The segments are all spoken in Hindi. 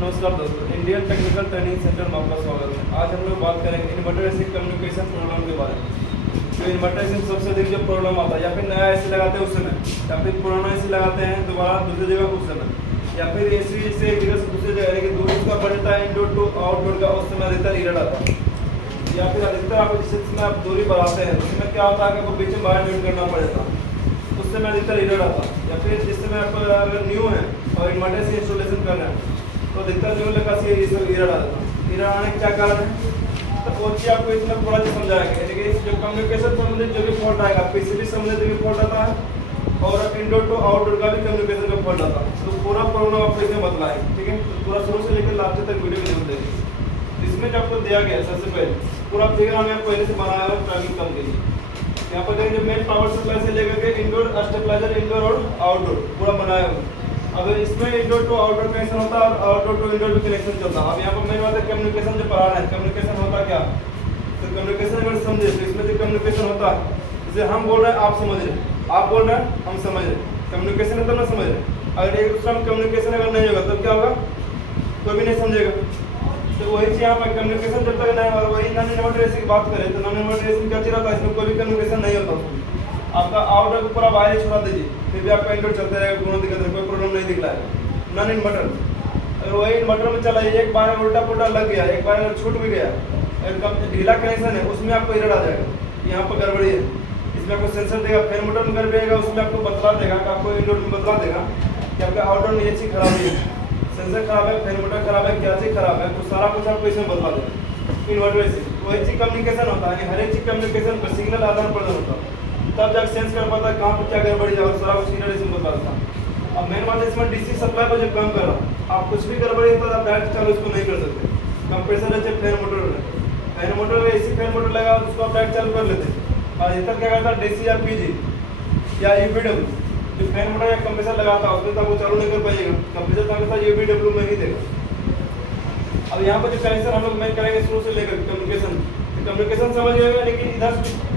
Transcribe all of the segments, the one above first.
नमस्कार दोस्तों, इंडियन टेक्निकल ट्रेनिंग सेंटर में आपका स्वागत है। आज हम लोग बात करेंगे इन्वर्टर एसी कम्युनिकेशन प्रॉब्लम के बारे में। तो इन्वर्टर एसी में सबसे अधिक जो प्रॉब्लम आता है, या फिर नया एसी लगाते हैं उस समय, या फिर पुराना एसी लगाते हैं दोबारा दूसरी जगह उस समय, या फिर एसी से एक जगह से दूसरी जगह यानी कि दूरी उसका बढ़ता है इनडोर टू आउटडोर का, उस समय अधिकतर एरर आता है। या फिर अधिकतर आपको जिस समय आप दूरी बढ़ाते हैं उसमें क्या होता है कि आपको बीच में बाहर ज्वाइन करना पड़ेगा, उस समय अधिकतर एरर आता है। या फिर जिस समय आप अगर न्यू है और इन्वर्टर से इंस्टॉलेशन कर रहे हैं तो अधिकतर न्यू लगा से ये सब एरर आता है। एरर आने का क्या कारण है, तो वो चीज़ आपको इसमें थोड़ा सा समझाएंगे। यानी कि जो कम्युनिकेशन संबंधित जो भी फॉल्ट आएगा, पीसीबी संबंधित भी फॉल्ट आता है और इनडोर टू आउटडोर का भी कम्युनिकेशन का फॉल्ट आता है। तो पूरा प्रॉब्लम आपको इसमें बतलाएंगे, ठीक है। तो पूरा शुरू से लेकर लास्ट तक वीडियो जरूर देखिए। इसमें जो आपको दिया गया है सबसे पहले पूरा फिगर हमें पहले से बनाया हुआ ट्रैकिंग कम के लिए। यहाँ पर देखेंगे मेन पावर सप्लाई से लेकर के इंडोर स्टेबलाइजर इंडोर और आउटडोर पूरा बनाया हुआ। अब इसमें इंडोर टू आउटडोर कनेक्शन होता है और आउटडोर टू इंडोर भी कनेक्शन चलता है। अब यहाँ पर मेन बात है कम्युनिकेशन जो पढ़ा रहे हैं, कम्युनिकेशन होता क्या। तो कम्युनिकेशन अगर समझे तो इसमें जो कम्युनिकेशन होता है, जैसे हम बोल रहे हैं आप समझ रहे, आप बोल रहे हैं हम समझ रहे, कम्युनिकेशन है तब ना समझ रहे। अगर एक दूसरा में कम्युनिकेशन अगर नहीं होगा तब क्या होगा, कोई भी नहीं समझेगा। तो वही चीज़ यहाँ पर कम्युनिकेशन जब तक नहीं होगा, वही नॉन इन्वर्टर एसी की बात करें तो नॉन इन्वर्टर एसी क्या चीज़ रहता है, इसमें कोई भी कम्युनिकेशन नहीं होता। आपका आउटडोर को पूरा बाहर ही छोड़ा दीजिए, फिर भी आपका इंडोर चलते रहेगा, कोनो दिक्कत नहीं, कोई प्रॉब्लम नहीं दिख रहा है। नॉन इन्वर्टर अगर वही इन्वर्टर में चला एक बार उल्टा पुल्टा लग गया, एक बार अगर छूट भी गया, एकदम ढीला कनेक्शन है, उसमें आपको एरर आ जाएगा। यहाँ पर गड़बड़ी है, इसमें आपको सेंसर देगा, फैन मोटर में गड़बड़ी आएगा, उसमें आपको बतला देगा कि आपको इंडोर में बतला देगा कि आपका आउटडोर में ये चीज़ खराबी है, सेंसर खराब है, फैन मोटर खराब है, क्या चीज़ खराब है, तो सारा कुछ आपको इसमें बतला देगा इन्वर्टर से। वही चीज़ कम्युनिकेशन होता है, हर एक चीज़ कम्युनिकेशन पर सिग्नल आदान प्रदान होता है, तब जाकर सेंस कर पाता है कहाँ पर क्या गड़बड़ी है और सारा कुछ इन्वर्टर इसमें बता देता है। अब मेन बात है इसमें डीसी सप्लाई पर जब काम कर रहा है, आप कुछ भी गड़बड़ी होता है आप डायरेक्ट चालू इसको नहीं कर सकते। कंप्रेसर है, fan motor AC fan motor लगा उसको आप डायरेक्ट चालू कर लेते हैं। और इधर क्या करता है डीसी या पीजी या यूवीडब्ल्यू, जो फैन मोटर या कंप्रेसर लगाता है उसमें तो वो चालू नहीं कर पाइएगा, कंप्रेसर तो हमेशा यूवीडब्ल्यू में ही देगा। अब यहाँ पर जो कनेक्शन हम लोग मेन करेंगे शुरू से लेकर कम्युनिकेशन समझ गए, यानी कि इधर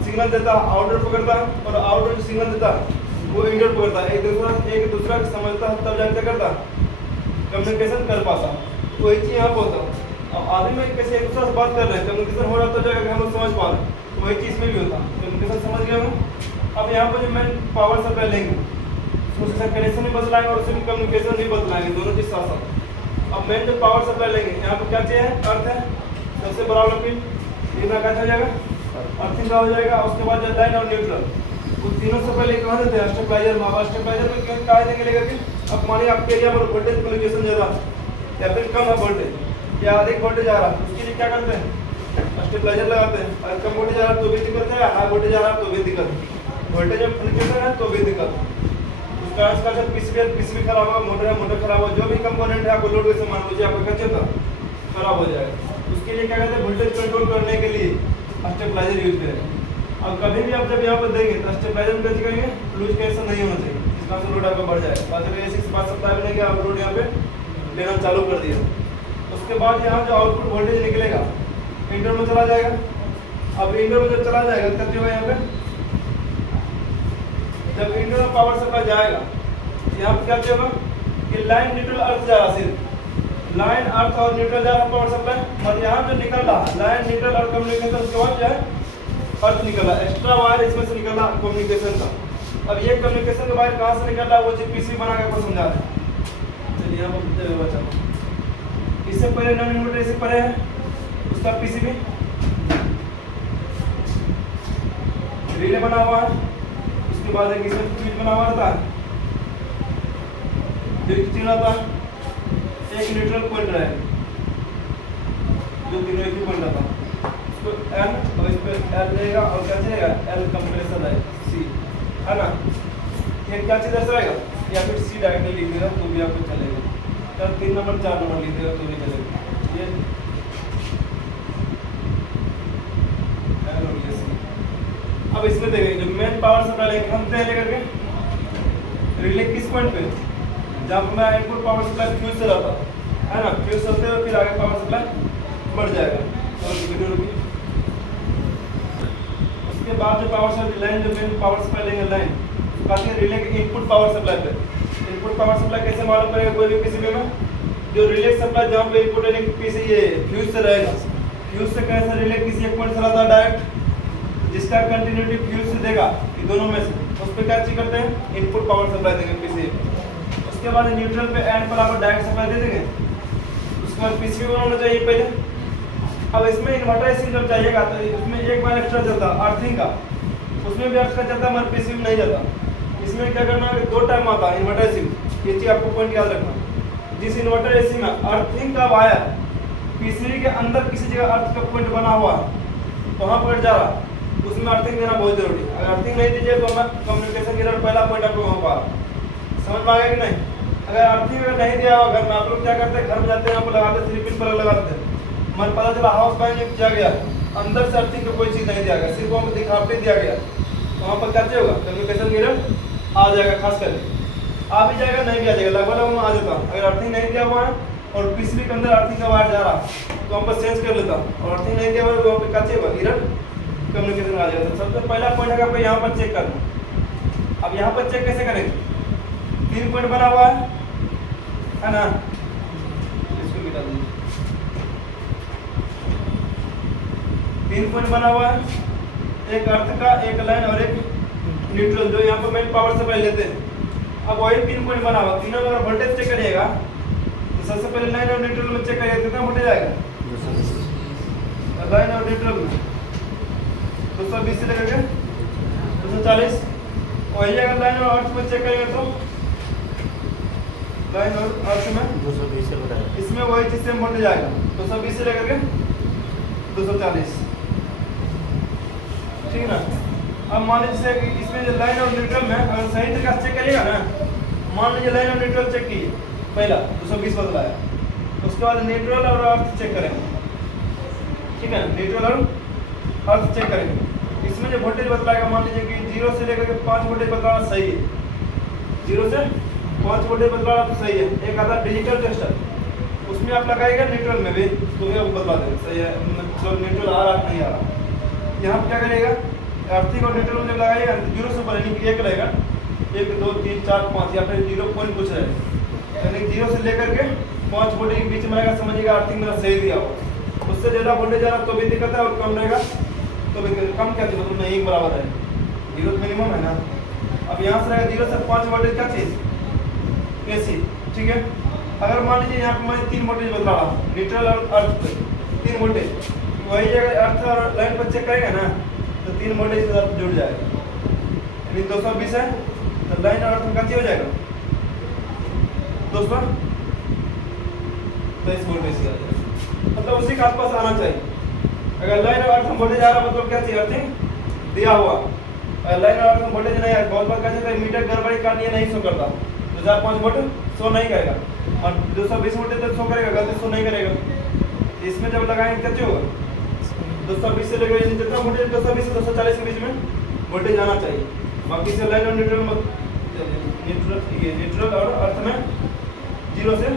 सिग्नल देता है आउटडोर पकड़ता है और आउटडोर जो सिग्नल देता है वो इंडोर पकड़ता है, एक दूसरा समझता है, तब जाकर करता कम्युनिकेशन कर पाता। वही चीज़ यहाँ पर होता है। अब आदमी में कैसे एक दूसरे से बात कर रहे हैं, कम्युनिकेशन हो रहा है तब जाकर हम लोग समझ पा रहे हैं, तो वही चीज़ इसमें भी होता है। कम्युनिकेशन समझ गए हम। अब यहाँ पर जो मेन पावर सप्लाई लेंगे उससे कनेक्शन भी बदलाएंगे और उससे भी कम्युनिकेशन भी बदलाएंगे, दोनों चीज़ साथ साथ। अब मेन जो पावर सप्लाई लेंगे यहाँ पर क्या चाहिए, अर्थ है सबसे बड़ा वाला पिन, ये क्या हो जाएगा, अर्थिंग का हो जाएगा। उसके बाद जो लाइन और न्यूट्रल, वो तीनों से पहले कहाँ देते हैं स्टेबलाइजर में। अब स्टेबलाइजर में क्या कहा देंगे लेकर के, अब मानिए आपके एरिया पर वोल्टेज फ्लक्चुएशन ज़्यादा या फिर कम है वोल्टेज या अधिक वोल्टेज आ रहा है, उसके लिए क्या करते हैं स्टेबलाइजर लगाते हैं। अगर कम वोल्टेज आ रहा है तो भी दिक्कत है, हाई वोल्टेज आ रहा है तो भी दिक्कत है, वोल्टेज में फ्लक्चुएशन है तो भी दिक्कत है। उसका जब पीसीबी खराब होगा, मोटर खराब हो, जो भी कंपोनेंट है आपको लोड के समान लीजिए आपका क्या चलता खराब हो जाएगा। उसके लिए क्या कहते हैं वोल्टेज कंट्रोल करने के लिए स्टेबलाइजर यूज करें। अब कभी भी आप जब यहाँ पर देंगे तो स्टेबलाइजर में कैसे करेंगे, लूज कनेक्शन नहीं होना चाहिए, इसका से लोड आपका बढ़ जाएगा। बाद में ऐसी बात सप्लाई बनेगी, आप लोड यहाँ पे लेना चालू कर दिया। उसके बाद यहाँ जो आउटपुट वोल्टेज निकलेगा इंडोर में चला जाएगा। अब इंडोर में जब चला जाएगा तब जो है यहाँ पे जब इंडोर में पावर सप्लाई जाएगा यहाँ पर क्या होगा कि लाइन न्यूट्रल अर्थ जा रहा, सिर्फ लाइन अर्थ और न्यूट्रल जा रहा पावर सप्लाई। और यहाँ जो निकल रहा लाइन न्यूट्रल और कम्युनिकेशन उसके बाद जो है अर्थ निकल रहा, एक्स्ट्रा वायर इसमें से निकल रहा कम्युनिकेशन का। अब ये कम्युनिकेशन का वायर कहाँ से निकल रहा है वो चीज़ पीसी बना के आपको समझा रहे हैं। चलिए यहाँ पर बचा इससे पहले नॉन इन्वर्टर इससे पहले है उसका पीसीबी रिले बना हुआ है, उसके बाद एक इसमें फ्यूज बना हुआ रहता है, एक रहता है, एक न्यूट्रल पॉइंट रहेगा, जो तीनों एक ही पॉइंट रहता है। एल और इस पर एल रहेगा और क्या चलेगा एल कंप्रेसर है सी, है ना। ये क्या चीज़ दर्शाएगा, या फिर सी डायरेक्टली लिख देगा तो भी आपको चलेगा, या 3 नंबर 4 नंबर लिख देगा तो भी चलेगा। ये एल और ये सी। अब इसमें देखेंगे जो मेन पावर सप्लाई लेंगे हम लेकर के रिले किस पॉइंट पे, जहाँ पर मैं इनपुट पावर सप्लाई फ्यूज से रहता है ना, फ्यूज चलते हुए फिर आगे पावर सप्लाई बढ़ जाएगा। तो उसके बाद जो पावर सप्लाई लाइन जो मेन पावर सप्लाई लेंगे लाइन काफी रिले के इनपुट पावर सप्लाई पे। इनपुट पावर सप्लाई कैसे मालूम करेगा कोई भी पीसीबी में, जो रिले सप्लाई जहाँ पे इनपुट यानी किसी ये फ्यूज से रहेगा, फ्यूज से कैसे रिले किसी एक पॉइंट चलाता है डायरेक्ट, जिसका कंटिन्यूटी फ्यूज से देगा ये दोनों में से, उस पर क्या चेक करते हैं, इनपुट पावर सप्लाई देंगे पीसीबी। उसके बाद न्यूट्रल पे एंड पर आपको डायरेक्ट सप्लाई दे देंगे। उसके बाद पीसीबी होना चाहिए पहले। अब इसमें इन्वर्टर एसी जब चाहिएगा तो इसमें एक बार एक्स्ट्रा चलता अर्थिंग का, उसमें भी एक्स्ट्रा चलता है मगर पीसीबी में नहीं जाता। इसमें क्या करना है, दो टाइम आता है इन्वर्टर एसी में, ये चीज आपको पॉइंट याद रखना। जिस इन्वर्टर एसी में अर्थिंग का वायर पीसीबी के अंदर किसी जगह अर्थ का पॉइंट बना हुआ वहां पर जा रहा, उसमें अर्थिंग देना बहुत जरूरी है। अगर अर्थिंग नहीं दीजिए तो हमें कम्युनिकेशन के पहला पॉइंट आपको वहां पर समझ में आ गया कि नहीं। अगर अर्थिंग अगर नहीं दिया हुआ घर में, आप लोग क्या करते हैं, घर में जाते हैं, यहाँ पर लगाते हैं, 3 पिन पर लगाते हैं, मन पता चला हाउस बाइंग किया गया, अंदर से अर्थिंग को कोई चीज नहीं दिया गया, सिर्फ वहाँ पर दिखावटी दिया गया, वहाँ पर क्या होगा, कम्युनिकेशन एरर आ जाएगा। खास करके आ भी जाएगा, नहीं भी आ जाएगा, लगभग आ जाता। अगर अर्थिंग नहीं दिया हुआ है और पीसीबी के अंदर अर्थिंग का वायर जा रहा तो वहाँ पर सेंस कर लेता, और अर्थिंग नहीं दिया हुआ है वहाँ पर क्या होगा, एरर कम्युनिकेशन आ जाएगा। तो सबसे पहला पॉइंट है आपको यहाँ पर चेक करना। अब यहाँ पर चेक कैसे करेंगे, 3 पॉइंट बना हुआ है ना, इसको मिटा दीजिए। 3 पॉइंट बना हुआ है, एक अर्थ का, एक लाइन और एक न्यूट्रल, जो यहाँ पर मेन पावर सप्लाई लेते हैं। अब वही 3 पॉइंट बना हुआ, तीनों अगर वोल्टेज चेक करिएगा तो सबसे पहले लाइन और न्यूट्रल में चेक करिएगा कितना वोल्टेज आएगा, लाइन और न्यूट्रल में 220 से लेकर के 240। वही अगर लाइन और अर्थ में चेक करेंगे तो लाइन और अर्थ में 220 से बताया, इसमें वही चीज सेम वोल्टेज आएगा 220 से लेकर के 240, ठीक है ना। अब मान लीजिए कि इसमें जो लाइन और न्यूट्रल में अगर सही तरीके से चेक करिएगा ना, मान लीजिए लाइन और न्यूट्रल चेक कीजिए, पहला 220 बदलाया, उसके बाद न्यूट्रल और अर्थ चेक करेंगे, ठीक है, न्यूट्रल और अर्थ चेक करेंगे। इसमें जो वोल्टेज बदलाएगा, मान लीजिए कि 0 से लेकर के 5 वोल्टेज बदलाना सही है, 0 से 5 वोल्टेज बदलाना तो सही है। एक आता डिजिटल टेस्टर, उसमें आप लगाएगा न्यूट्रल में भी तो भी बदला देगा, सही है, मतलब न्यूट्रल आ रहा नहीं आ रहा। यहाँ क्या करेगा, अर्थिंग और न्यूट्रल जब लगाएगा 0 से ऊपर यानी कि 1 रहेगा, 1 2 3 4 5 या फिर 0 पॉइंट कुछ रहेगा, यानी 0 से लेकर के 5 वोल्टेज के बीच में रहेगा, समझिएगा अर्थिंग मेरा सही दिया होगा। उससे ज़्यादा वोल्टेज आ रहा तो भी दिक्कत है, और कम रहेगा तो भी कम क्या चीज़, मतलब नहीं एक बराबर है, 0 मिनिमम है ना। अब यहाँ से रहेगा 0 से 5 वोल्टेज का चीज़ एसी, ठीक है। अगर मान लीजिए यहाँ पर मैं 3 वोल्टेज बदला रहा हूँ, न्यूट्रल और अर्थ पे 3 वोल्टेज, वही अगर अर्थ और लाइन पर चेक करेगा ना तो 3 वोल्टेज के साथ जुड़ जाएगा, यानी 220 है तो लाइन और अर्थ में क्या हो जाएगा 223 वोल्टेज से आ जाएगा, मतलब उसी के आसपास आना चाहिए। अगर लाइन और अर्थ में वोल्टेज आ रहा मतलब क्या चाहिए, अर्थिंग दिया हुआ। अगर लाइन और अर्थ में वोल्टेज नहीं है, बहुत बार क्या कहते हैं मीटर गड़बड़ी करनी है, नहीं शो करता, 2005 वोल्ट शो नहीं करेगा, और 220 वोल्टेज तक शो करेगा, गलती शो नहीं करेगा। इसमें जब लगाएंगे क्या होगा, 220 से लेकर जितना वोल्टेज 220 से 240 के बीच में वोल्टेज आना चाहिए। बाकी से लाइन और न्यूट्रल और अर्थ में 0 से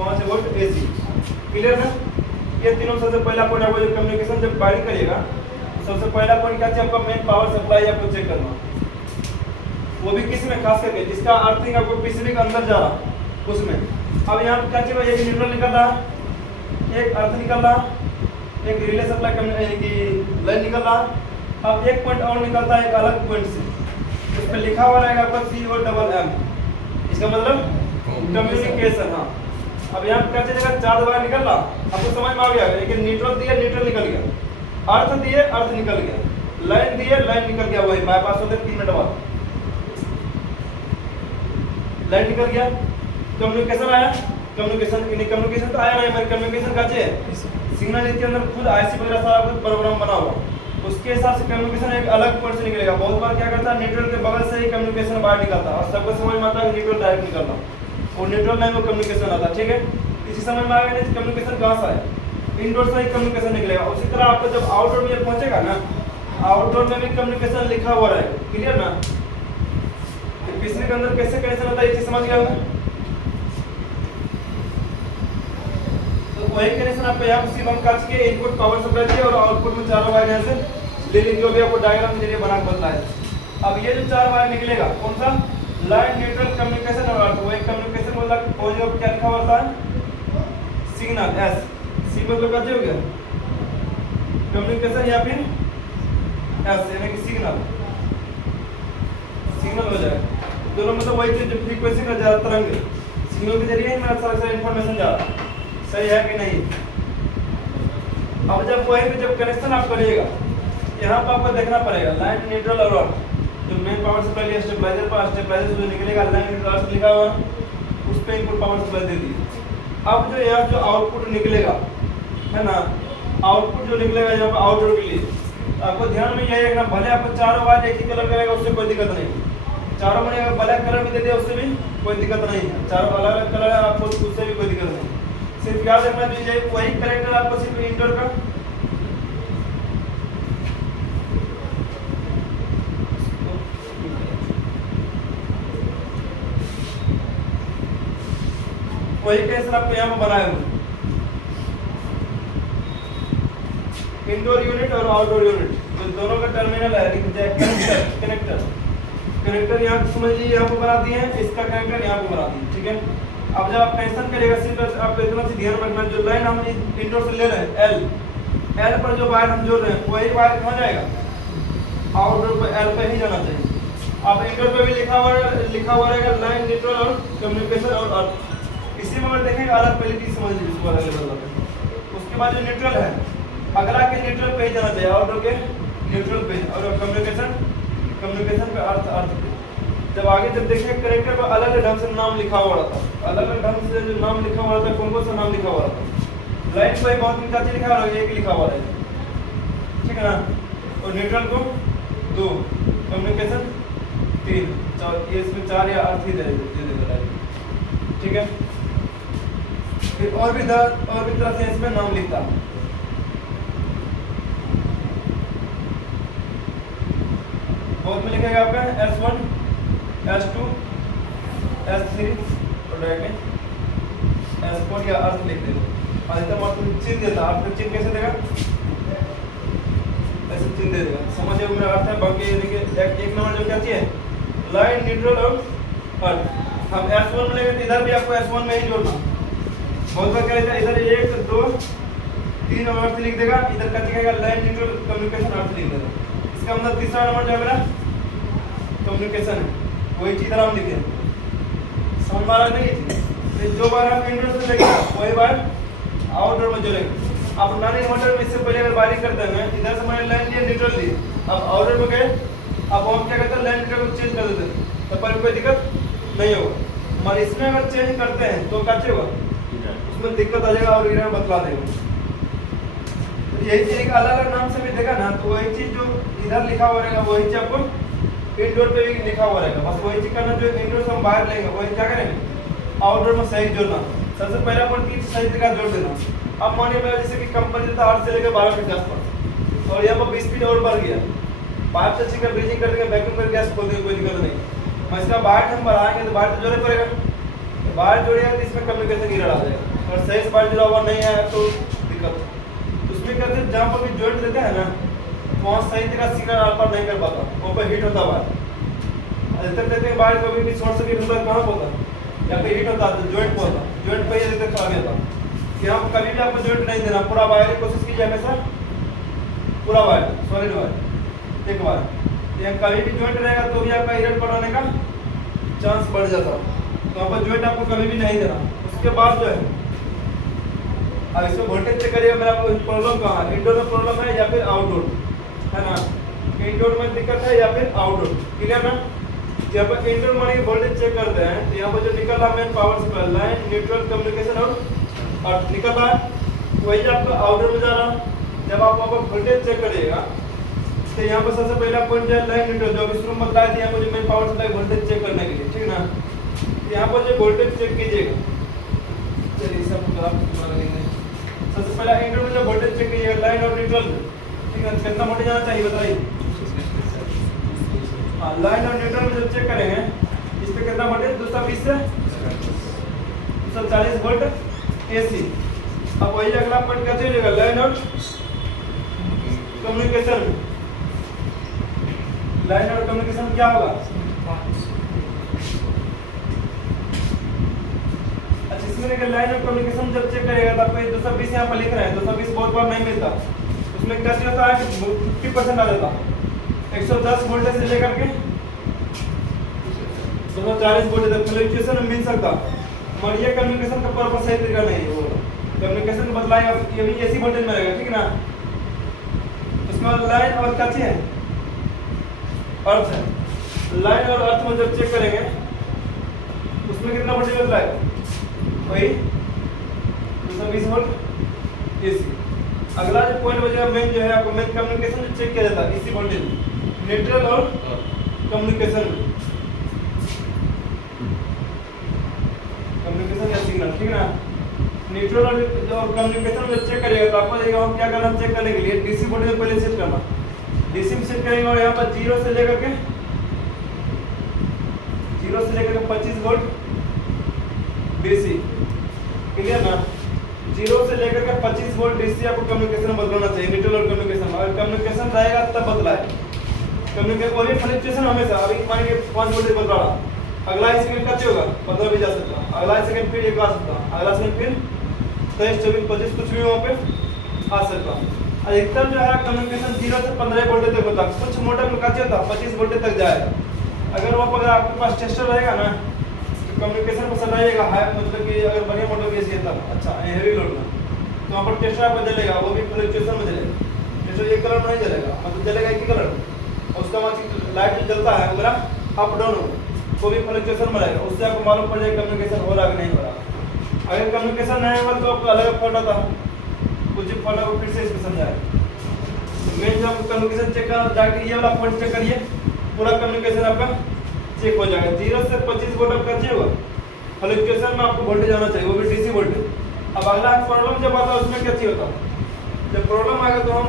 5 वोल्ट एसी, क्लियर है। ये तीनों सबसे पहला पॉइंट आपको जो कम्युनिकेशन जब वायरिंग करिएगा तो सबसे पहला पॉइंट क्या चाहिए, आपका मेन पावर सप्लाई आपको चेक करना, वो भी किस में, खास करके जिसका अर्थिंग आपको पीसीबी के अंदर जा रहा उसमें। अब यहाँ पर क्या चाहिए, एक न्यूट्रल निकल रहा, एक अर्थ निकल रहा, एक रिले सप्लाई की लाइन निकल रहा। अब एक पॉइंट और निकलता है एक अलग पॉइंट से, उस पर लिखा हुआ रहेगा आपका COMM, इसका मतलब कम्युनिकेशन। हाँ, अब यहाँ क्या चलेगा, 4 वायर निकल रहा, आपको समझ में आ गया, लेकिन न्यूट्रल दिए न्यूट्रल निकल गया, अर्थ दिए अर्थ निकल गया, लाइन दिए लाइन निकल गया, वही बाईपास होते 3 मिनट बाद लाइन निकल गया। कम्युनिकेशन आया, कम्युनिकेशन तो आया नहीं, मेरे कम्युनिकेशन का चाहिए सिग्नल इसके अंदर खुद IC वगैरह सारा कुछ प्रोग्राम बना हुआ, उसके हिसाब से कम्युनिकेशन एक अलग पॉइंट से निकलेगा। बहुत बार क्या करता है, न्यूट्रल के बगल से ही कम्युनिकेशन बाहर निकलता है, और सबको समझ में आता है न्यूट्रल डायरेक्ट निकलता, और न्यूट्रल लाइन में कम्युनिकेशन आता है, ठीक है। इसी समझ में आ गया कम्युनिकेशन कहाँ से आए, इनडोर से ही कम्युनिकेशन निकलेगा। उसी तरह आपको जब आउटडोर में जब पहुंचेगा ना, आउटडोर में भी कम्युनिकेशन लिखा हुआ रहेगा, क्लियर ना। पीसीबी के अंदर कैसे कनेक्शन होता है ये चीज समझ गया होंगे। तो वही कनेक्शन आपको यहाँ सिर्फ हम काट के इनपुट पावर सप्लाई दिया और आउटपुट में 4 वायर यहाँ से ले लेंगे, जो भी आपको डायग्राम के जरिए बना के बताया। अब ये जो 4 वायर निकलेगा कौन सा, लाइन न्यूट्रल कम्युनिकेशन और अर्थ, वही कम्युनिकेशन बोला वो जो क्या लिखा होता है सिग्नल एस, सी मतलब क्या हो गया कम्युनिकेशन या फिर एस यानी कि सिग्नल, सिग्नल हो जाएगा दोनों मतलब वही चीज फ्रीक्वेंसी का ज्यादा तरंग सिग्नल के जरिए ही मेरा सारा इंफॉर्मेशन जा रहा है, सही है कि नहीं। अब जब वही पे जब कनेक्शन आप करिएगा यहाँ पर आपको देखना पड़ेगा लाइन न्यूट्रल और अर्थ, जो मेन पावर सप्लाई है स्टेबलाइजर पर, स्टेबलाइजर से जो निकलेगा लाइन न्यूट्रल अर्थ लिखा हुआ उस पे इनपुट पावर सप्लाई दे दी। अब जो यहाँ जो आउटपुट निकलेगा है ना, आउटपुट जो निकलेगा यहाँ पर आउटपुट के लिए आपको ध्यान में यही रखना, भले आपको चारों वायर एक ही कलर करेगा उससे कोई दिक्कत नहीं, चारों में अगर ब्लैक कलर भी दे दिया उससे भी कोई दिक्कत नहीं है, चारों अलग अलग कलर है आपको उससे भी कोई दिक्कत नहीं, सिर्फ याद रखना चाहिए वही करेक्टर आपको सिर्फ इंटर का वही कैसे आपको यहाँ पर बनाया हुआ इंडोर यूनिट और आउटडोर यूनिट जो दोनों का टर्मिनल है कनेक्टर कनेक्टर कनेक्टर यहाँ समझ लीजिए यहाँ पर बना दिए हैं, इसका कनेक्टर यहाँ पर बना दिए, ठीक है। अब जब आप कनेक्शन करिएगा सिर्फ आप इतना सी ध्यान रखना जो लाइन हम इंडोर से ले रहे हैं एल पर जो वायर हम जोड़ रहे हैं वही वायर कहाँ जाएगा आउटडोर पर एल पे ही जाना चाहिए। अब इंडोर पे भी लिखा हुआ रहेगा लाइन न्यूट्रल और कम्युनिकेशन और अर्थ, इसी में अगर देखेंगे अलग पहले चीज समझ लीजिए उसको अलग लेवल। उसके बाद जो न्यूट्रल है अगला के न्यूट्रल पे ही जाना चाहिए, आउटडोर के न्यूट्रल पे, और कम्युनिकेशन पे अर्थ पे। जब आगे जब देखेंगे कनेक्टर पर अलग अलग ढंग से नाम लिखा हुआ था, अलग अलग ढंग से जो नाम लिखा हुआ था कौन सा नाम लिखा हुआ था, लाइन पे बहुत मिलता लिखा हुआ है, एक लिखा हुआ है, ठीक है ना। और न्यूट्रल को 2, कम्युनिकेशन 3, ये इसमें 4 या अर्थ ही दे देगा, ठीक है। फिर और भी तरह से इसमें नाम लिखता बहुत में लिखेगा आपका S1 S2 S3 और S4 या अर्थ लिख देगा, अधिकतम अर्थ चिन्ह देता, अर्थ चिन्ह कैसे देगा ऐसे चिन्ह दे देगा, समझिए मेरा अर्थ है। बाकी एक नंबर जो क्या चाहिए लाइन न्यूट्रल और अर्थ, हम S1 में लेंगे तो इधर भी आपको S1 में ही जोड़ना, बहुत बार क्या रहता है इधर 1 2 3 और अर्थ लिख देगा, इधर क्या लिखेगा लाइन न्यूट्रल कम्युनिकेशन अर्थ लिख देगा, इसका मतलब तीसरा नंबर जो है मेरा कम्युनिकेशन है, वही चीज हम लिखे समझ में आ रहा नहीं, जो बार हम इंडोर से लेंगे वही बार आउटडोर में जोड़ेंगे। आप नॉन इन्वर्टर में इससे पहले अगर वायरिंग करते हैं इधर से मैंने लाइन लिया न्यूट्रल ली, अब आउटडोर में गए अब हम क्या करते हैं लाइन न्यूट्रल को चेंज कर देते हैं, तो पर कोई दिक्कत नहीं होगा। और इसमें अगर चेंज करते हैं तो क्या होगा उसमें दिक्कत आ जाएगा और इधर बतला देगा। यही चीज अलग अलग नाम से भी देखा ना, तो वही चीज जो इधर लिखा हुआ रहेगा वही चीज आपको इंडोर पे भी लिखा हुआ रहेगा, बस वही चीज करना जो इंडोर से हम बाहर लेंगे वही क्या करेंगे आउटडोर में सही जोड़ना, सबसे पहला अपन की सही जगह जोड़ देना। अब मानिए मेरा जैसे कि कंपनी देता 8 से लेकर 12 फीट आसपास और यहाँ पर 20 फीट और बढ़ गया, पाइप से छिकर ब्रीजिंग कर देंगे वैक्यूम करके गैस खोल देंगे कोई दिक्कत नहीं, मैं इसका बाहर हम बढ़ाएंगे तो बाहर तो जोड़े पड़ेगा, तो बाहर जोड़ेगा तो इसमें कम्युनिकेशन गिरा आ जाएगा, और सही से बाहर जुड़ा हुआ नहीं है तो दिक्कत। उसमें कहते हैं जहाँ पर भी जॉइंट देते हैं ना वहाँ सही तरह सिग्नल आर नहीं कर पाता, वहाँ पर हीट होता है अधिकतर देते हैं बाहर कभी भी शॉर्ट सर्किट होता है, कहाँ होता है या फिर हीट होता है तो जॉइंट होता है, जॉइंट पर ही खराब होता है। यहाँ कभी भी आपको जॉइंट नहीं देना, पूरा वायर की कोशिश कीजिए हमेशा, पूरा वायर सॉलिड वायर एक बार, यहाँ कभी भी जॉइंट रहेगा तो भी आपका इरेट बढ़ाने का चांस बढ़ जाता है, तो यहाँ पर जॉइंट आपको कभी भी नहीं देना। उसके बाद जो है अब इसमें वोल्टेज चेक करिएगा मेरा प्रॉब्लम कहाँ है, इंडोर में प्रॉब्लम है या फिर आउटडोर है ना, इंडोर में दिक्कत है या फिर आउटडोर, क्लियर ना। यहाँ पर इंडोर मानिए वोल्टेज चेक करते हैं तो यहाँ पर जो निकल रहा main power supply line neutral communication और निकल रहा है वही आपका आउटडोर में जा रहा है। जब आप वहाँ पर वोल्टेज चेक करिएगा तो यहाँ पर सबसे पहला पॉइंट है लाइन न्यूट्रल, जो अभी शुरू में बताया था यहाँ पर जो main power supply voltage check करने के लिए, ठीक ना। यहाँ पर जो वोल्टेज चेक कीजिएगा, चलिए सब सबसे पहला इंडोर में जो वोल्टेज चेक कीजिएगा लाइन और न्यूट्रल, ठीक है, कितना वोल्टेज जाना चाहिए बताइए। हाँ लाइन और न्यूट्रल में जो चेक करेंगे इस पे कितना वोल्टेज 220 से 240 वोल्ट एसी। अब वही अगला पॉइंट कैसे हो जाएगा लाइन और कम्युनिकेशन में, लाइन और कम्युनिकेशन क्या होगा इसमें देखिए लाइन ऑफ कम्युनिकेशन जब चेक करेगा तो आपको 220 यहाँ पर लिख रहे हैं, 220 बहुत बार नहीं मिलता। उसमें कैसे होता है कि 50% आ जाता, 110 वोल्टेज से लेकर के 240 वोल्टेज तक फ्लक्चुएशन मिल सकता। मगर ये कम्युनिकेशन का प्रॉपर सही तरीका नहीं है। वो कम्युनिकेशन बदलाएगा, ये भी एसी वोल्टेज में रहेगा, ठीक है ना। उसके बाद लाइन और क्या चीज है, अर्थ है। लाइन और अर्थ में जब चेक करेंगे उसमें कितना वोल्टेज बदलाएगा, वही 220 वोल्ट एसी। अगला जो पॉइंट बचेगा मेन जो है आपको मेन कम्युनिकेशन जो चेक किया जाता है इसी वोल्टेज न्यूट्रल और कम्युनिकेशन या सिग्नल, ठीक है ना। न्यूट्रल और कम्युनिकेशन में चेक करिएगा तो आपको देखिए हम क्या करना चेक करने के लिए डीसी वोल्टेज पहले सेट करना, डीसी में सेट करेंगे और यहाँ पर 0 से लेकर के 25 वोल्ट डीसी, क्लियर ना। 0 से लेकर के 25 वोल्ट डीसी आपको कम्युनिकेशन में बदलना चाहिए, न्यूट्रल और कम्युनिकेशन। अगर कम्युनिकेशन रहेगा तब बदलाए कम्युनिकेशन और फ्लक्चुएशन हमेशा। अभी मान लीजिए 5 वोल्टेज बदला रहा, अगला सेकंड का होगा 15 भी जा सकता, अगला सेकंड फिर एक आ सकता, अगला सेकंड फिर 23 24 25 कुछ भी वहाँ पे आ सकता। अधिकतम जो है कम्युनिकेशन 0 से 15 वोल्टेज तक होता, कुछ मोटर में क्या होता 25 वोल्टेज तक जाएगा। अगर वहाँ पर आपके पास टेस्टर रहेगा ना तो कम्युनिकेशन को सटाइएगा हाई, मतलब कि अगर बढ़िया मोटर बेच गया तब अच्छा हेवी लोड में तो वहाँ पर टेस्टर आपका जलेगा, वो भी फ्लक्चुएशन में जलेगा। टेस्टर एक कलर नहीं जलेगा, मतलब जलेगा एक ही कलर, और उसका बाद लाइट जो जलता है मेरा अप डाउन होगा, वो भी फ्लक्चुएशन में रहेगा। उससे आपको मालूम पड़ जाएगा कम्युनिकेशन हो रहा है कि नहीं हो रहा। अगर कम्युनिकेशन नहीं होगा तो आपको अलग फॉल्ट आता है, कुछ फॉल्ट आपको फिर से इसको समझाएगा। मेन जो आपको कम्युनिकेशन चेक करना जाके ये वाला फॉल्ट चेक करिए, पूरा कम्युनिकेशन आपका चेक हो जाएगा। 0 से 25 वोल्ट आपका चेक होगा, फ्लक्चुएशन में आपको वोल्टेज आना चाहिए, वो भी डीसी वोल्टेज। अब अगला प्रॉब्लम जब आता है उसमें क्या चाहिए होता है, जब प्रॉब्लम आएगा तो हम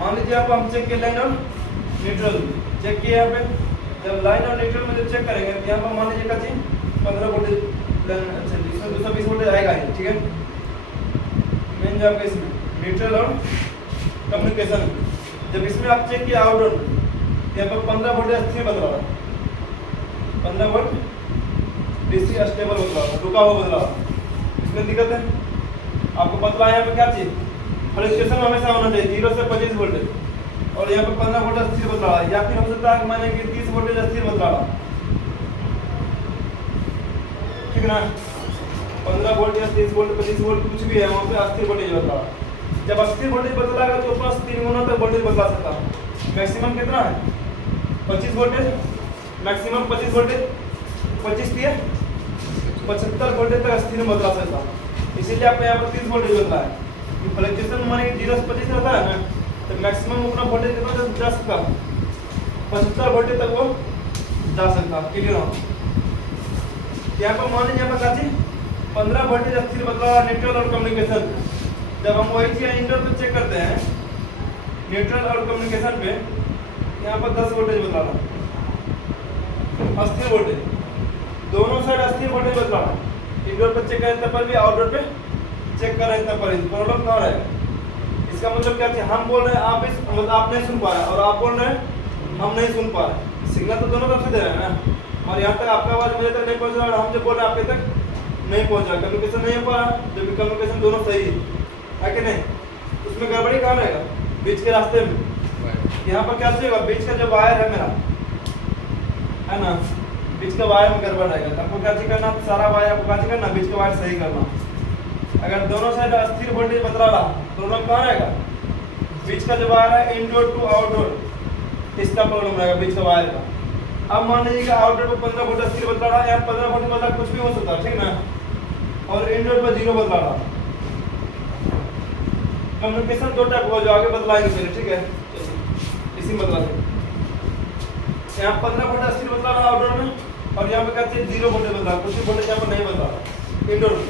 मान लीजिए आप हम चेक किए लाइन और न्यूट्रल चेक किए यहाँ पे। जब लाइन और न्यूट्रल में जब चेक करेंगे तो यहाँ पर मान लीजिए क्या चीज 15 वोल्टेज, अच्छा इसमें 220 वोल्टेज आएगा ही, ठीक है। मेन जो आपका इसमें न्यूट्रल और कम्युनिकेशन, जब इसमें आप चेक किए आउटडोर यहाँ पर 15 वोल्टेज स्थिर बदला रहा, 15 वोल्ट डीसी स्टेबल बदला रहा, रुका हुआ बदला रहा, इसमें दिक्कत है। आपको बदला यहाँ पे क्या चीज फ्लक्चुएशन हमेशा होना चाहिए 0 से 25 वोल्टेज, और यहाँ पे 15 वोल्टेज स्थिर बदला रहा, या फिर हो सकता है माने कि 30 वोल्टेज स्थिर बदला रहा, ठीक है ना। 15 वोल्ट या 30 वोल्ट 25 वोल्ट कुछ भी है वहाँ पे अस्थिर वोल्टेज बदला रहा। जब अस्थिर वोल्टेज बदलाएगा तो प्लस 3 गुना तक वोल्टेज बदला सकता है। मैक्सिमम कितना है 25 वोल्टेज, मैक्सिमम 25 वोल्टेज, 25 दिए 75 वोल्टेज तक स्थिर में बदला सकता है। इसीलिए आपको यहाँ पर 30 वोल्टेज बदला है। फ्लक्चुएशन माने 0 से 25 रहता है ना, तो मैक्सिमम अपना वोल्टेज कितना जा सकता है 75 वोल्टेज तक वो जा सकता है, क्लियर हो। यहाँ पर मान लीजिए यहाँ पर 15 वोल्टेज स्थिर बदला न्यूट्रल और कम्युनिकेशन। जब हम वही चीज इंटर पे चेक करते हैं न्यूट्रल और कम्युनिकेशन पे, यहाँ पर 10 वोल्टेज बदला रहा अस्थिर वोल्टेज, दोनों साइड अस्थिर वोल्टेज बदला रहा। इंडोर पे चेक करें तब पर भी, आउटडोर पे चेक कर रहे हैं तब पर प्रॉब्लम कहाँ रहेगा। इसका मतलब क्या है, हम बोल रहे हैं आप मतलब आप नहीं सुन पा रहे, और आप बोल रहे हैं हम नहीं सुन पा रहे। सिग्नल तो दोनों तरफ से दे रहे हैं ना, और यहाँ तक आपका आवाज मेरे तक नहीं पहुँच रहा, और हम जो बोल रहे हैं आपके तक नहीं पहुँच रहा, कम्युनिकेशन नहीं हो पा रहा। जबकि कम्युनिकेशन दोनों सही है कि नहीं। उसमें गड़बड़ी कहाँ रहेगा, बीच के रास्ते में। यहाँ पर क्या चाहिए, बीच का जो वायर है मेरा है ना, बीच का वायर में गड़बड़ रहेगा। तो आपको क्या चीज करना, सारा वायर आपको क्या चीज करना, बीच का वायर सही करना। अगर दोनों साइड अस्थिर वोल्टेज बदला रहा, प्रॉब्लम कहाँ रहेगा, बीच का जो वायर है इनडोर टू आउटडोर, इसका प्रॉब्लम रहेगा बीच का वायर का। अब मान लीजिए कि आउटडोर पर 15 वोल्ट अस्थिर बदला रहा है, यहाँ 15 वोल्ट बदला कुछ भी हो सकता है, ठीक ना। और इनडोर पर 0 बदला रहा। कम्युनिकेशन दो टाइप होगा जो आगे बदलाएंगे पहले, ठीक है। इसी बदला से यहाँ 15 वोल्ट अस्थिर बदला रहा आउटडोर में, और यहाँ पे क्या चाहिए 0 वोल्टेज बदला, कुछ भी वोल्टेज यहाँ पर नहीं बदला रहा इंडोर में।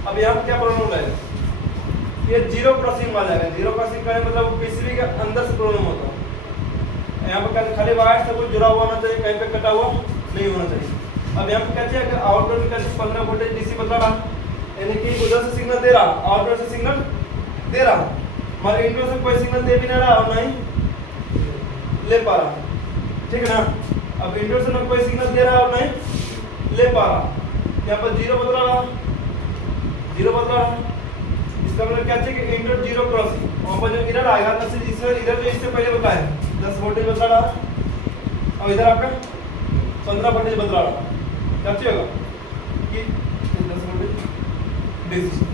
अब यहाँ पे क्या प्रॉब्लम रहेगा, ये 0 क्रॉसिंग आ जाएगा। 0 क्रॉसिंग का मतलब पीसीबी के अंदर से प्रॉब्लम होता है। यहाँ पे खाली वायर से कुछ जुड़ा हुआ होना चाहिए, कहीं पे कटा हुआ नहीं होना चाहिए। अब यहाँ पे क्या चाहिए, अगर आउटडोर में क्या 15 वोल्टेज डीसी बदला रहा, यानी कि उधर से सिग्नल दे रहा, आउटडोर से सिग्नल दे रहा, मगर इनडोर से कोई सिग्नल दे भी नहीं रहा और नहीं ले पा रहा, ठीक है ना। अब इंडोर से ना कोई सिग्नल दे रहा है और नहीं ले पा रहा, यहाँ पर जीरो बदला रहा, जीरो बदला रहा। इसका मतलब क्या चाहिए कि इंडोर जीरो क्रॉसिंग, वहाँ पर जो इधर आएगा ना से इधर जो इससे पहले बताया 10 वोल्टेज बदला रहा, और इधर आपका 15 वोल्टेज बदला रहा। क्या चाहिए होगा कि 10 वोल्टेज डीसी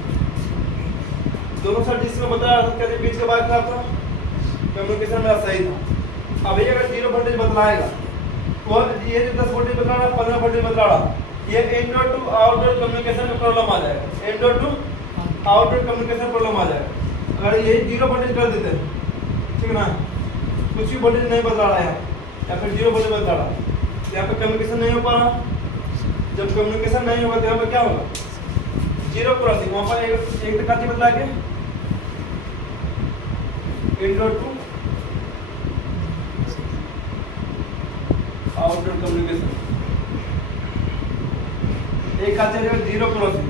दोनों साइड जिसमें बदला रहा था, क्या बीच का बात था, कम्युनिकेशन मेरा सही था। अब ये अगर 0 वोल्टेज बदलाएगा तो ये जो 10 वोल्टेज बदला रहा, 15 वोल्टेज बदला रहा, ये इंडोर टू आउटडोर कम्युनिकेशन में प्रॉब्लम आ जाएगा, indoor to outdoor communication problem आ जाएगा। अगर ये 0 वोल्टेज कर देते हैं, ठीक है ना, कुछ भी वोल्टेज नहीं बदला रहा है या फिर 0 वोल्टेज बदला रहा, यहाँ पे कम्युनिकेशन नहीं हो पा रहा। जब कम्युनिकेशन नहीं होगा तो यहाँ पे क्या होगा, जीरो क्रॉसिंग। वहाँ पर एक टका की बदला के इंडोर टू आउटडोर कम्युनिकेशन, एक का चलेगा zero crossing.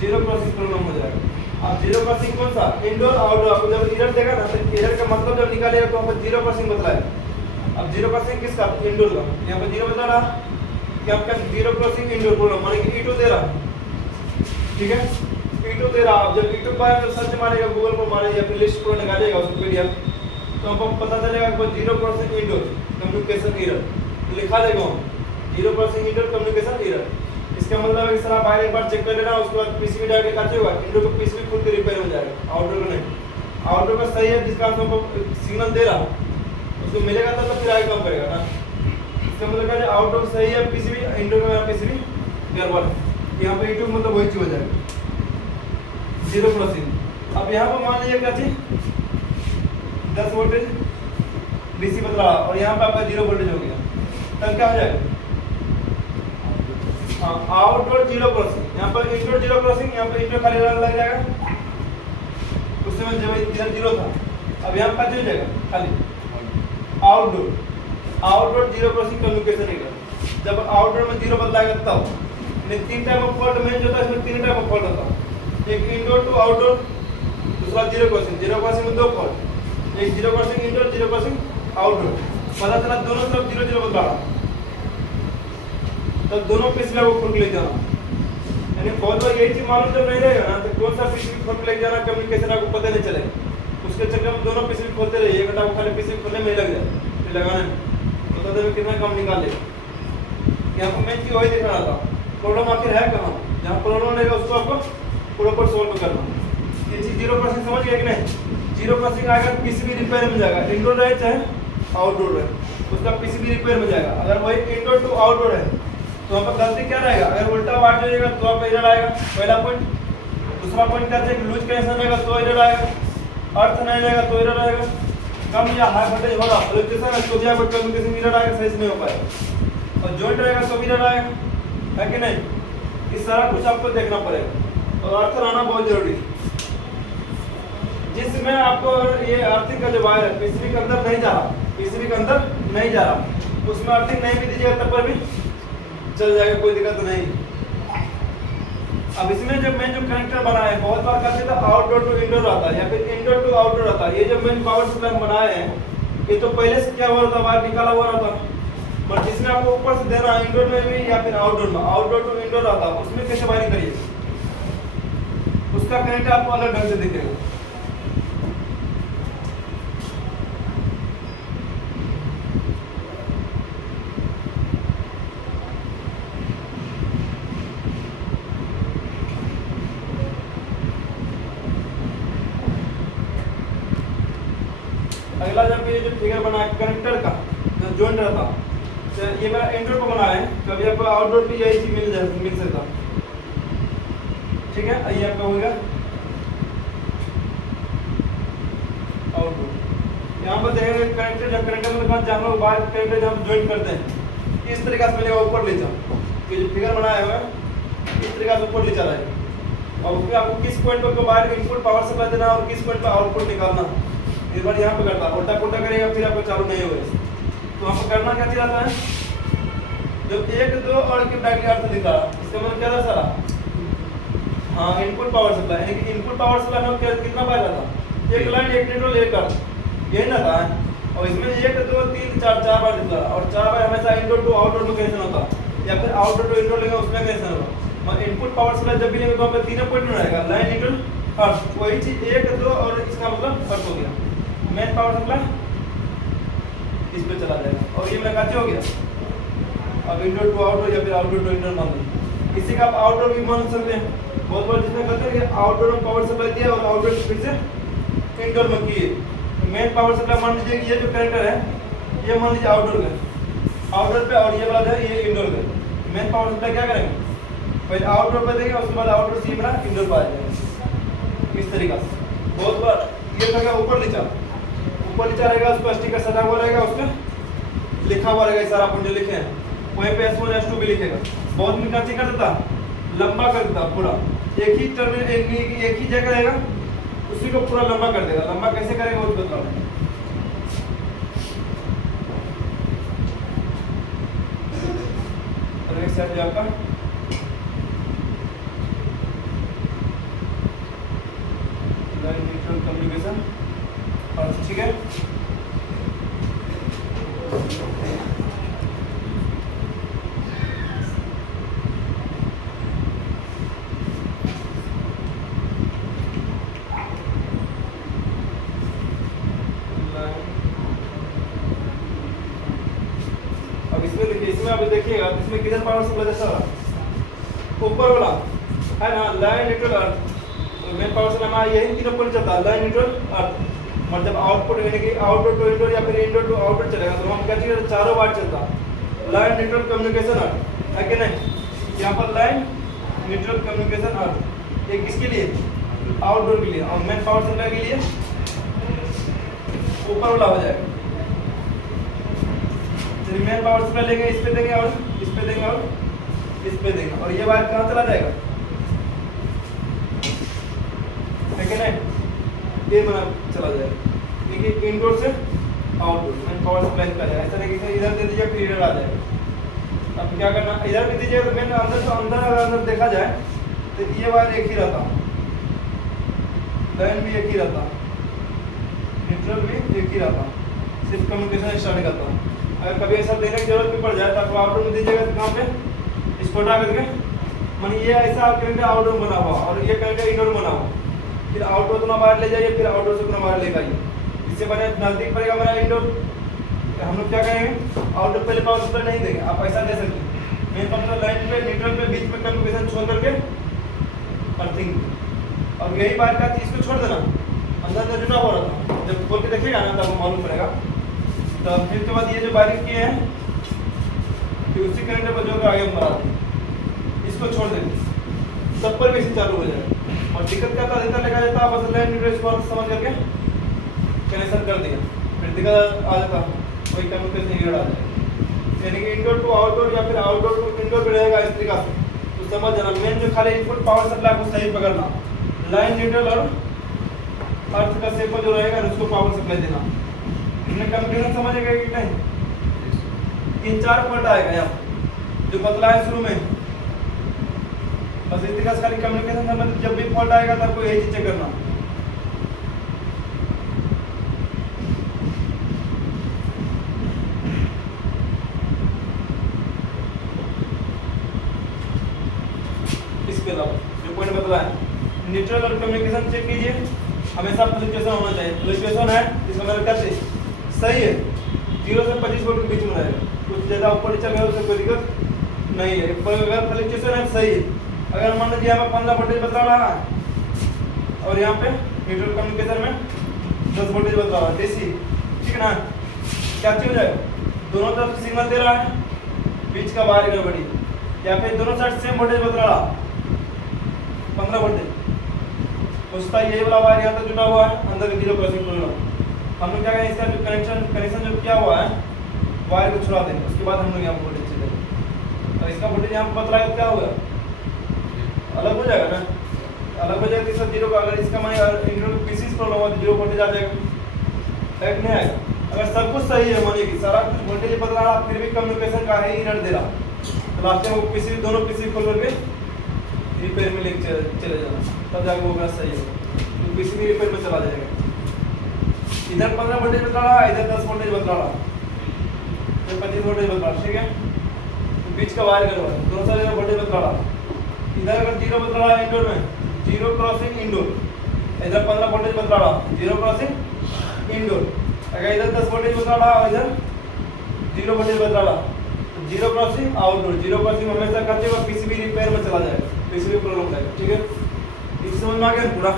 Zero crossing problem हो जाएगा। अब जीरो क्रॉसिंग कौन सा, इंडोर आउटडोर। आपको जब एरर देगा ना तो एरर का मतलब जब निकालेगा तो वहाँ पर जीरो क्रॉसिंग बतलाएगा। अब जीरो क्रॉसिंग किसका, इंडोर का। यहाँ पर जीरो बता रहा कि आपका जीरो क्रॉसिंग इंडोर प्रॉब्लम, माने कि E2 दे रहा, ठीक है, E2 दे रहा। अब जब E2 के बारे में सर्च मारेगा, गूगल पर मारेगा या फिर लिस्ट पर निकालेगा उसको PDF, तो हमको पता चलेगा कि zero crossing indoor communication error लिखा देगा, zero crossing indoor communication error. इसका मतलब है कि सर आप आगे एक बार चेक कर लेना, उसके बाद पीसीबी डायरेक्ट लिखा होगा, इंडोर का पीसीबी खुद के रिपेयर हो जाएगा, आउटडोर का नहीं। आउटडोर का सही है, जिसका हमको सिग्नल दे रहा उसको मिलेगा तब तो फिर आगे काम करेगा ना। इसका मतलब क्या है, आउटडोर सही है पीसीबी, इंडोर में पीसीबी गड़बड़, यहाँ पे E2 मतलब वही चीज हो जाएगा, जीरो क्रॉसिंग। अब यहाँ पर मान लीजिए क्या चीज 10 वोल्टेज डीसी बदला और यहाँ पे आपका जीरो वोल्टेज हो गया, तब क्या हो जाएगा, आउटडोर जीरो क्रॉसिंग। यहाँ पर इंडोर जीरो क्रॉसिंग, यहाँ पर इंडोर खाली रन लग जाएगा, उस समय जब इधर जीरो था, अब यहाँ पर हो जाएगा खाली outdoor, outdoor zero crossing communication error. जब आउटडोर में जीरो बदलाएगा तब, यानी 3 टाइप ऑफ फॉल्ट मेन जो होता है, इसमें 3 टाइप ऑफ फॉल्ट होता है, एक इंडोर टू आउटडोर, दूसरा जीरो क्रॉसिंग। जीरो क्रॉसिंग में 2 फॉल्ट, एक zero crossing indoor, zero crossing outdoor. पता चला दोनों तरफ जीरो जीरो बदला रहा, तब दोनों पीसीबी को खोल के ले जाना। यानी बहुत बार यही चीज मालूम जब नहीं रहेगा ना, तो कौन सा पीसीबी खोल के ले जाना कम्युनिकेशन आपको पता नहीं चलेगा। उसके चक्कर में दोनों पीसीबी खोलते रहिए, 1 घंटा खाली पीसीबी खोलने में ही लग जाए, फिर लगाने में तो पता नहीं कितना काम निकाल लेगा। यहाँ पर मेन चीज वही दिख रहा था, प्रॉब्लम आखिर है कहाँ, जहाँ प्रॉब्लम रहेगा उसको आपको प्रॉपर सॉल्व करना। ये चीज जीरो क्रॉसिंग समझ गए कि नहीं, जीरो क्रॉसिंग आएगा पीसीबी रिपेयर में जाएगा, इंडोर रहे चाहे आउटडोर रहे, उसका पीसीबी रिपेयर में जाएगा। अगर वही इंडोर टू आउटडोर है तो वहाँ पर गलती क्या रहेगा, अगर उल्टा वाट जाएगा तो आप इधर आएगा, पहला पॉइंट। दूसरा पॉइंट क्या है, लूज कनेक्शन रहेगा तो इधर आएगा, अर्थ नहीं रहेगा तो इधर आएगा, कम या हाई वोल्टेज होगा फ्लक्चुएशन है तो भी आपको कम्युनिकेशन इधर आएगा, सही से नहीं हो पाएगा। और जॉइंट रहेगा तो भी इधर आएगा, है कि नहीं। इस सारा कुछ आपको देखना पड़ेगा और अर्थ रहना बहुत जरूरी है। जिसमें आपको ये अर्थिंग का जो वायर है पीसीबी के अंदर नहीं जा रहा, पीसीबी के अंदर नहीं जा रहा, उसमें अर्थिंग नहीं भी दीजिएगा तब पर भी चल जाएगा, कोई दिक्कत नहीं। अब इसमें जब मेन जो कनेक्टर बना है, बहुत बार कहते थे आउटडोर टू इंडोर आता है या फिर इंडोर टू आउटडोर आता है। ये जो मेन पावर सप्लाई बनाए हैं, ये तो पहले से क्या हो रहा था, बाहर निकाला हुआ रहता, बट जिसमें आपको ऊपर से देना इंडोर में भी या फिर आउटडोर में, आउटडोर टू इंडोर आता है, उसमें कैसे वायरिंग करिए, उसका कनेक्टर आपको अलग ढंग से दिखेगा। अगला जब ये जो फिगर बना है कनेक्टर का जो जॉइंट रहता, तो ये मेरा इंडोर को बना है, कभी आपको आउटडोर भी यही चीज मिल सकता, ठीक है। ये आपका होगा आउटडोर। यहाँ पर देखेंगे कनेक्टर, जब कनेक्टर में दुकान जहाँ लोग बाहर कनेक्टर जब ज्वाइन करते हैं, इस तरीके से मिलेगा ऊपर ले जाओ, ये जो फिगर बनाया हुआ है इस तरीके से ऊपर ले चला है, और उसमें आपको किस पॉइंट पर बाहर इनपुट पावर सप्लाई देना और किस पॉइंट पर आउटपुट निकालना। एक बार यहाँ पे करता है, उल्टा पुल्टा करेगा फिर आपको चालू नहीं होगा। तो आपको करना क्या चाहता है, जब 1 2 और के डायरेक्टली अर्थ दिखा, इसका मतलब क्या था सारा हाँ इनपुट पावर सप्लाई, यानी कि इनपुट पावर सप्लाई में कितना फायदा था, एक लाइन एक न्यूट्रल एक अर्थ, यही ना था। और इसमें 1 2 3 4 4 बार दिखा, और 4 बार हमेशा इनडोर टू आउटडोर में कनेक्शन होता, या फिर आउटडोर टू इनडोर लेंगे उसमें कनेक्शन होगा। और इनपुट पावर सप्लाई जब भी लेंगे तो वहाँ पे तीनों पॉइंट में रहेगा, लाइन न्यूट्रल अर्थ, वही चीज 1 2 और इसका मतलब अर्थ हो गया। मेन पावर सप्लाई इस पे चला जाएगा, और ये मेरा काचे हो गया। अब इनडोर टू आउटडोर या फिर आउटडोर टू इनडोर मान लीजिए, इसी का आप आउटडोर भी मान सकते हैं। बहुत बार जिसमें कहते हैं कि आउटडोर में पावर सप्लाई दिया और आउटडोर फिर से इनडोर में किए। मेन पावर सप्लाई मान लीजिए कि ये जो कनेक्टर है ये मान लीजिए आउटडोर का, आउटडोर पे, और ये वाला है ये इनडोर का। मेन पावर सप्लाई क्या करेंगे, पहले आउटडोर पे देंगे, उसके बाद आउटडोर से मेरा इनडोर पे आ जाएगा, इस तरीका से। बहुत बार ये रहेगा ऊपर नीचा रहेगा, उस पर स्टिकर सटा हुआ रहेगा, उस पर लिखा हुआ रहेगा सारा अपन जो लिखे हैं, वहीं पे S1 S2 भी लिखेगा। बहुत मिनट अच्छी कर देता, लंबा कर देता पूरा, एक ही टर्मिनल एक ही जगह रहेगा, उसी को पूरा लंबा कर देगा। लंबा कैसे करेगा वो बता रहा हूं। और एक साइड आपका लाइन न्यूट्रल कम्युनिकेशन, और ठीक है। इसमें देखिए, इसमें आप देखिएगा इसमें किधर पावर सप्लाई जैसा ऊपर वाला है ना, लाइन न्यूट्रल अर्थ, मेन पावर सप्लाई में यही तीनों पॉइंट चलता है, लाइन न्यूट्रल अर्थ। मतलब आउटपुट यानी कि आउटडोर टू इनडोर या फिर इनडोर टू आउटडोर चलेगा, तो हम क्या चाहिए चारों बार चलता, लाइन न्यूट्रल कम्युनिकेशन अर्थ है कि नहीं। यहाँ पर लाइन न्यूट्रल कम्युनिकेशन अर्थ ये किसके लिए, आउटडोर के लिए, और मेन पावर सप्लाई के लिए ऊपर वाला हो जाएगा। मेन पावर सप्लाई लेंगे, इस पे देंगे और इस पे देंगे और इस पे देंगे, और ये वायर कहाँ चला जाएगा, है कि नहीं, ये बना चला जाएगा, क्योंकि इनडोर से आउटडोर मेन पावर सप्लाई का जाएगा। इस तरीके से इधर दे दीजिए फिर इधर आ जाएगा। अब क्या करना, इधर भी दीजिए तो मेन अंदर से अंदर देखा जाए तो ये वायर एक ही रहता, लाइन भी एक ही रहता, न्यूट्रल भी एक ही रहता, सिर्फ कम्युनिकेशन स्टार्ट करता। अगर कभी ऐसा देने की जरूरत भी पड़ जाए तो आप आउटडोर में दीजिएगा कहाँ पे, इसको हटा करके, मानिए ये ऐसा आप करेंगे आउटडोर बना हुआ और ये करेंगे इनडोर बना हुआ, फिर आउटडोर उतना बाहर ले जाइए, फिर आउटडोर से उतना बाहर लेकर आइए, इससे बने नजदीक पड़ेगा मेरा इनडोर। हम लोग क्या करेंगे, आउटडोर पहले पावर सप्लाई नहीं देंगे, आप ऐसा दे सकते हैं, मेन पावर लाइन पे न्यूट्रल पे बीच में कम्युनिकेशन छोड़ करके अर्थिंग, और यही बात का इसको छोड़ देना, अंदर से जुटा हुआ रहता, जब खोल के देखिएगा ना तब मालूम पड़ेगा। तो फिर के बाद ये जो वायरिंग किए हैं फिर उसी कनेक्टर पर जो आगे बढ़ा इसको छोड़ देंगे, सब पर भी चालू हो जाएगा। और दिक्कत क्या था, इतना लगा जाता, बस लाइन न्यूट्रल को समझ करके कनेक्शन कर दिया, फिर दिक्कत आ जाता, वही कम्युनिकेशन यूनिट आ जाएगा। यानी कि इनडोर टू आउटडोर या फिर आउटडोर टू इनडोर भी रहेगा इस तरीका से, तो समझ जाना। मेन जो खाली इनपुट पावर सप्लाई को सही पकड़ना, लाइन न्यूट्रल और अर्थ का सेपल जो रहेगा उसको पावर सप्लाई देना। हमने कम्युनिकेशन समझेगा कि नहीं, 3-4 पॉइंट आएगा यहाँ जो बतला है शुरू में, बस इस तरीके से खाली कम्युनिकेशन समझ, जब भी फॉल्ट आएगा तब कोई यही चीज चेक करना। इसके अलावा जो पॉइंट बतला है, न्यूट्रल और कम्युनिकेशन चेक कीजिए, हमेशा फ्लक्चुएशन होना चाहिए। फ्लक्चुएशन है इसका मतलब क्या चाहिए, सही है, 0 से 25 वोल्ट के बीच में रहेगा, कुछ ज़्यादा ऊपर नीचे गया उससे कोई दिक्कत नहीं है। पर अगर फ्लक्चुएशन है सही है, अगर मान लीजिए हमें 15 वोल्टेज बता रहा है और यहाँ पे न्यूट्रल कम्युनिकेशन में 10 वोल्टेज बता रहा है डीसी, ठीक है ना, क्या चीज हो जाएगा, दोनों तरफ सिग्नल दे रहा है, बीच का वायर गड़बड़ी, या फिर दोनों साइड सेम वोल्टेज बता रहा 15 वोल्टेज, उसका ये वाला वायर यहाँ तक जुटा हुआ है, अंदर 0% खुला। हम लोग क्या करें, इसका जो कनेक्शन जो किया हुआ है वायर को छुड़ा देंगे, उसके बाद हम लोग यहाँ वोल्टेज चलेंगे, और इसका वोल्टेज यहाँ पर बतलाएगा क्या होगा, अलग हो जाएगा ना, अलग हो जाएगा। इसका 0 का, अगर इसका माने इंटरनल पीसी प्रॉब्लम हुआ तो 0 वोल्टेज आ जाएगा, एक नहीं आएगा। अगर सब कुछ सही है, मानिए कि सारा कुछ वोल्टेज बदला रहा, फिर भी कम्युनिकेशन का ही एरर दे रहा, तो लास्ट में वो पीसी दोनों पीसी खोल करके रिपेयर में लेके चले जाना, तब जाके वो गैस सही होगा। तो पीसीबी रिपेयर में चला जाएगा। इधर 15 वोल्टेज बदला रहा, इधर 10 वोल्टेज बदला रहा, इधर 25 वोल्टेज बदला रहा, ठीक है। तो बीच का वायर करवा दोनों साइड वोल्टेज बदला रहा। इधर अगर 0 बदला रहा इंडोर में, 0 क्रॉसिंग इंडोर, इधर 15 वोल्टेज बदला रहा, 0 क्रॉसिंग इंडोर। अगर इधर 10 वोल्टेज बदला रहा और इधर 0 वोल्टेज बदला रहा, तो 0 क्रॉसिंग आउटडोर। 0 क्रॉसिंग हमेशा करते हुए पीसीबी रिपेयर में चला जाएगा, पीसीबी प्रॉब्लम जाएगा, ठीक है। इस समझ में आ गया पूरा?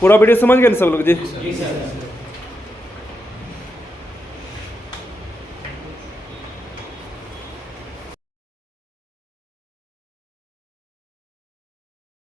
पूरा वीडियो समझ गए ना सब लोग जी? जी सर।